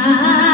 Ah.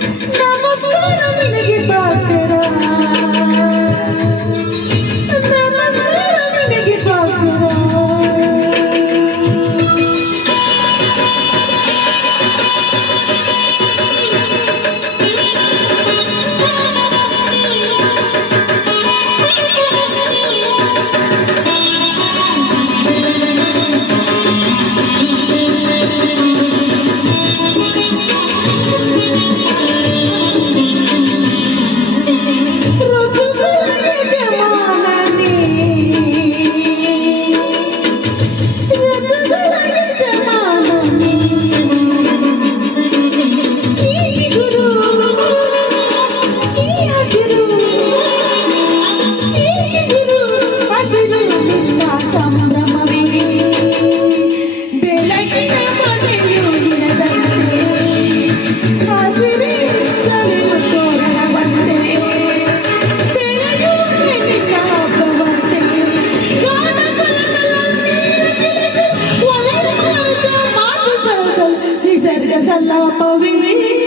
Come सदा पवित्र